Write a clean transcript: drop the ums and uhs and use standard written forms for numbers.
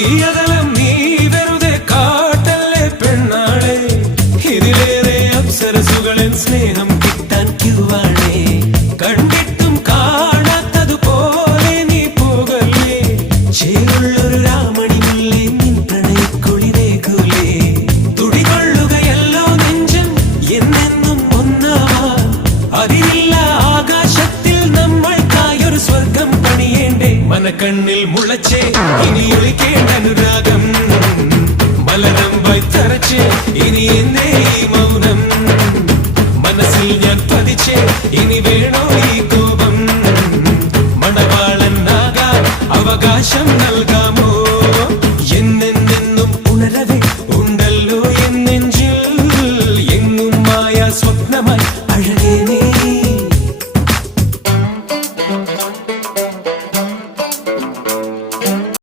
ഈ അകലം നീ വെറുതെ കാട്ടല്ലേ പെണ്ണാളെ, ഇതിലേറെ അപ്സരസുകളിൻ സ്നേഹം കിട്ടാൻ ക്യൂവാണേ. കണ്ടിട്ടും കാണാത്തതുപോലെ നീ പോകല്ലേ, ചേരുള്ളൊരു രാമണി മുല്ലേ നിൻ പ്രണയക്കുളിരേകുലേ. തുടികൊള്ളുകയല്ലോ നെഞ്ചം എന്നെന്നും ഒന്നാവാൻ, അതിരില്ല ആകാശത്തിൽ നമ്മൾക്കായൊരു സ്വർഗം പണിയേണ്ടേ. മനക്കണ്ണിൽ മുളച്ചേ ഇനി ഒളിക്കേണ്ട അനുരാഗം, മലരമ്പായി തറച്ച് ഇനി എന്നേ ഈ മൗനം. മനസ്സിൽ ഞാൻ പതിച്ചേ ഇനി വേണോ ഈ കോപം, മണവാളൻ ആകാൻ അവകാശം നൽകി.